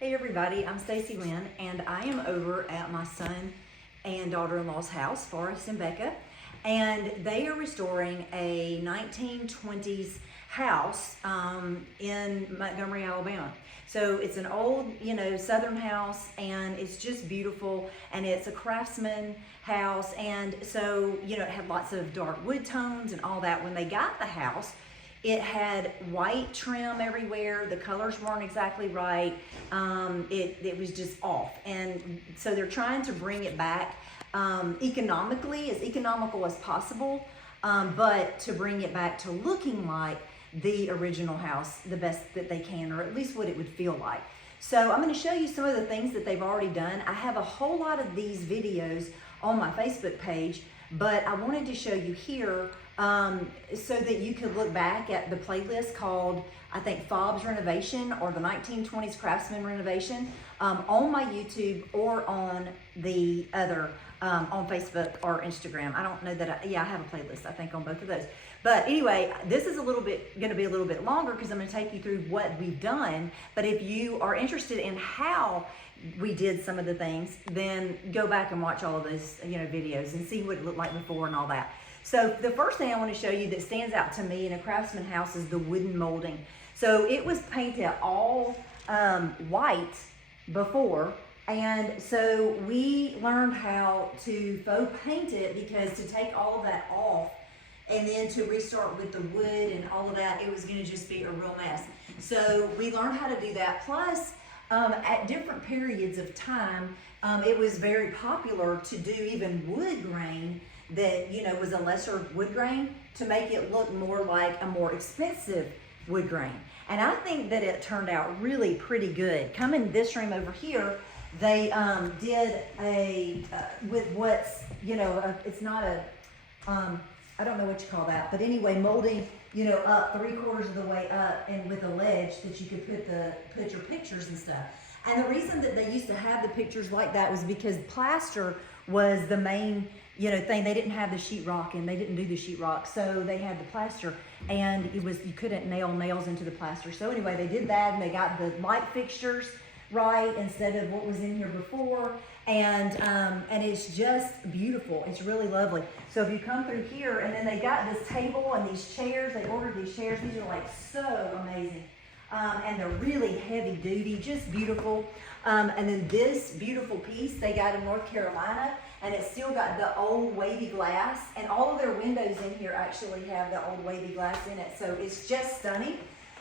Hey everybody, I'm Stacy Lyn and I am over at my son and daughter-in-law's house, Forrest and Becca, and they are restoring a 1920s house in Montgomery, Alabama. So it's an old, southern house, and it's just beautiful, and it's a Craftsman house, and so, it had lots of dark wood tones and all that. When they got the house, it had white trim everywhere. The colors weren't exactly right. It was just off. And so they're trying to bring it back economically, as economical as possible, but to bring it back to looking like the original house the best that they can, or at least what it would feel like. So I'm gonna show you some of the things that they've already done. I have a whole lot of these videos on my Facebook page, but I wanted to show you here so that you could look back at the playlist called, I think, Fob's Renovation, or the 1920s Craftsman Renovation, on my YouTube or on the other, on Facebook or Instagram. I don't know that, I have a playlist, I think, on both of those. But anyway, this is gonna be a little bit longer because I'm gonna take you through what we've done. But if you are interested in how we did some of the things, then go back and watch all of those, videos and see what it looked like before and all that. So the first thing I want to show you that stands out to me in a Craftsman house is the wooden molding. So it was painted all white before, and so we learned how to faux paint it, because to take all of that off and then to restart with the wood and all of that, it was going to just be a real mess. So we learned how to do that. Plus, at different periods of time, it was very popular to do even wood grain that was a lesser wood grain, to make it look more like a more expensive wood grain. And I think that it turned out really pretty good. Come in this room over here, they did a with what's it's not a I don't know what you call that, but anyway, molding up 3/4 of the way up, and with a ledge that you could put your pictures and stuff. And the reason that they used to have the pictures like that was because plaster was the main thing. They didn't have the sheetrock, and they didn't do the sheetrock, so they had the plaster, and you couldn't nail nails into the plaster. So anyway, they did that, and they got the light fixtures right instead of what was in here before, and it's just beautiful. It's really lovely. So if you come through here, and then they got this table and these chairs. They ordered these chairs. These are like so amazing, and they're really heavy duty, just beautiful. And then this beautiful piece they got in North Carolina, and it's still got the old wavy glass, and all of their windows in here actually have the old wavy glass in it. So it's just stunning.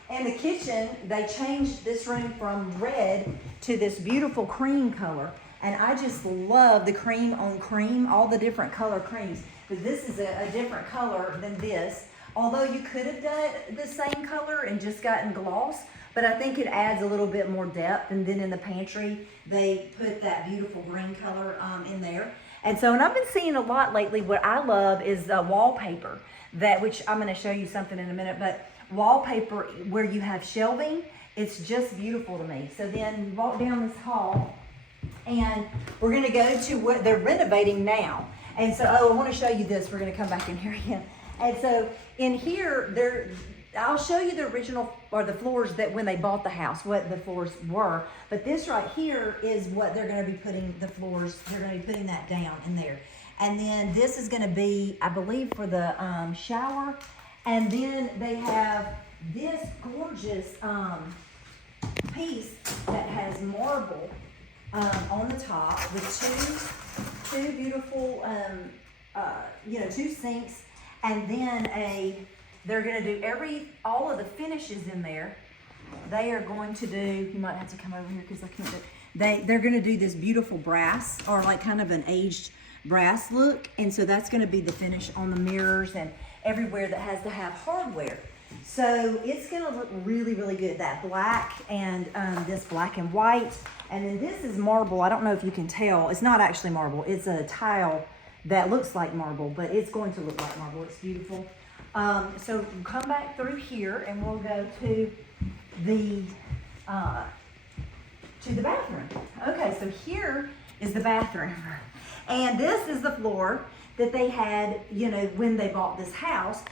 And the kitchen, they changed this room from red to this beautiful cream color. And I just love the cream on cream, all the different color creams. But this is a different color than this. Although you could have done it the same color and just gotten gloss, but I think it adds a little bit more depth. And then in the pantry, they put that beautiful green color in there. And so, and I've been seeing a lot lately, what I love is the wallpaper, which I'm gonna show you something in a minute, but wallpaper where you have shelving, it's just beautiful to me. So then you walk down this hall, and we're gonna go to what they're renovating now. And so, I wanna show you this. We're gonna come back in here again. And so in here, I'll show you the original, or the floors that when they bought the house, what the floors were. But this right here is what they're going to be putting the floors, they're going to be putting that down in there. And then this is going to be, I believe, for the shower. And then they have this gorgeous piece that has marble on the top with two beautiful, two sinks. And then they're going to do all of the finishes in there. They are going to do, you might have to come over here because I can't do it. They're going to do this beautiful brass, or like kind of an aged brass look. And so that's going to be the finish on the mirrors and everywhere that has to have hardware. So it's going to look really, really good. That black and this black and white. And then this is marble. I don't know if you can tell. It's not actually marble. It's a tile that looks like marble, but it's going to look like marble. It's beautiful. So come back through here, and we'll go to the bathroom. Okay, so here is the bathroom, and this is the floor that they had, when they bought this house.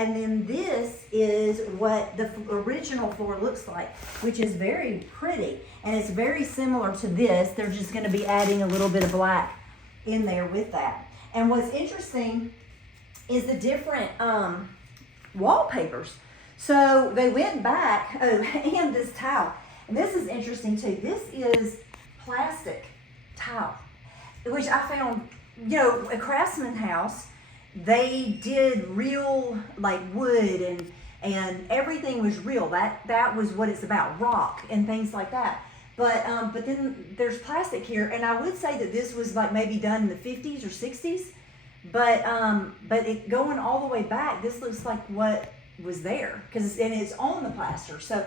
And then this is what the original floor looks like, which is very pretty. And it's very similar to this. They're just gonna be adding a little bit of black in there with that. And what's interesting is the different wallpapers. So they went back, oh, and this tile. And this is interesting too. This is plastic tile, which I found, you know, a Craftsman house, they did real like wood and everything was real. That was what it's about, rock and things like that. But then there's plastic here, and I would say that this was like maybe done in the 50s or 60s. But it going all the way back, this looks like what was there, and it's on the plaster, so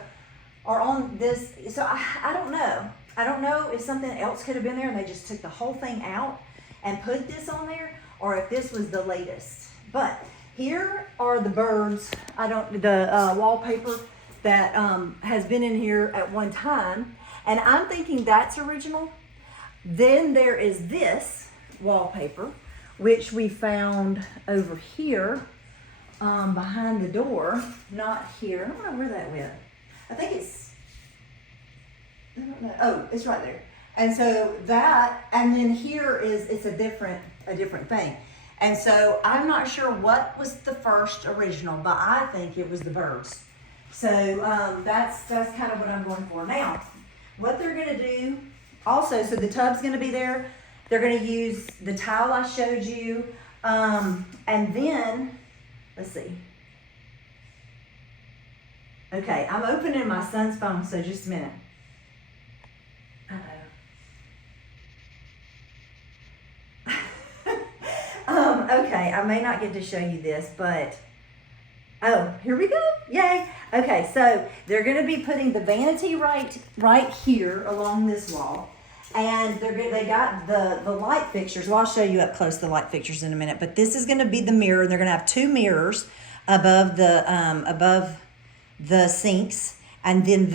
or on this. So I don't know. I don't know if something else could have been there and they just took the whole thing out and put this on there, or if this was the latest. But here are the birds. The wallpaper that has been in here at one time, and I'm thinking that's original. Then there is this wallpaper, which we found over here behind the door, not here. I don't know where that went. I think I don't know. Oh, it's right there. And so that, and then here it's a different thing. And so I'm not sure what was the first original, but I think it was the birds. So that's kind of what I'm going for. Now, what they're gonna do also, so the tub's gonna be there. They're gonna use the tile I showed you. And then, let's see. Okay, I'm opening my son's phone, so just a minute. Okay, I may not get to show you this, but, oh, here we go, yay. Okay, so they're gonna be putting the vanity right here along this wall. And they got the light fixtures. Well, I'll show you up close the light fixtures in a minute, but this is gonna be the mirror. They're gonna have 2 mirrors above the sinks. And then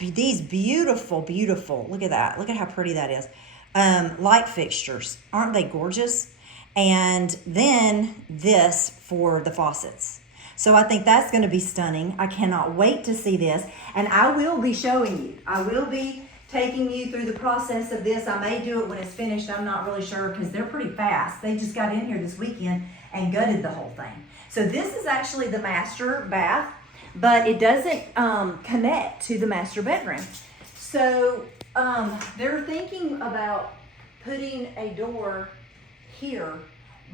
these beautiful, look at that. Look at how pretty that is. Light fixtures, aren't they gorgeous? And then this for the faucets. So I think that's gonna be stunning. I cannot wait to see this. And I will be showing you. I will be taking you through the process of this. I may do it when it's finished. I'm not really sure because they're pretty fast. They just got in here this weekend and gutted the whole thing. So this is actually the master bath, but it doesn't connect to the master bedroom. So they're thinking about putting a door here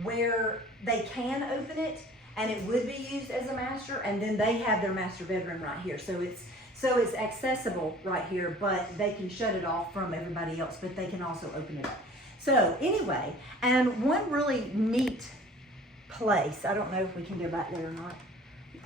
where they can open it and it would be used as a master, and then they have their master bedroom right here. So it's accessible right here, but they can shut it off from everybody else, but they can also open it up. So anyway, and one really neat place, I don't know if we can go back there or not.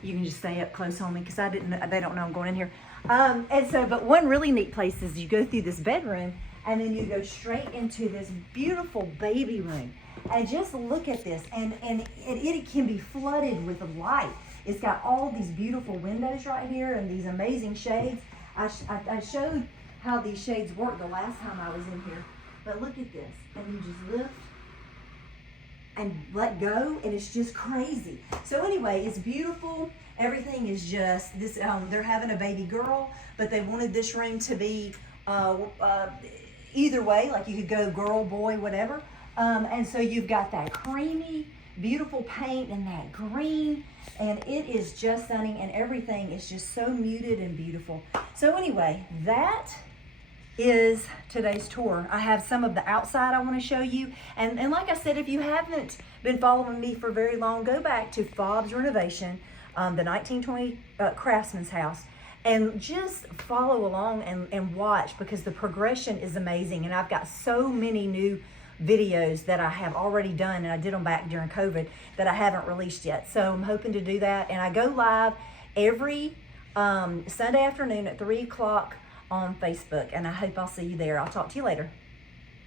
You can just stay up close on me because they don't know I'm going in here. But one really neat place is you go through this bedroom and then you go straight into this beautiful baby room. And just look at this, and it can be flooded with light. It's got all these beautiful windows right here and these amazing shades. I showed how these shades work the last time I was in here. But look at this, and you just lift and let go, and it's just crazy. So anyway, it's beautiful. Everything is just this. They're having a baby girl, but they wanted this room to be either way, like you could go girl, boy, whatever. And so you've got that creamy, beautiful paint and that green, and it is just stunning, and everything is just so muted and beautiful. So anyway, that is today's tour. I have some of the outside I want to show you, and like I said, if you haven't been following me for very long, go back to Fob's Renovation, the 1920 Craftsman's house, and just follow along and watch, because the progression is amazing. And I've got so many new videos that I have already done, and I did them back during COVID, that I haven't released yet. So I'm hoping to do that. And I go live every Sunday afternoon at 3 o'clock on Facebook, and I hope I'll see you there. I'll talk to you later.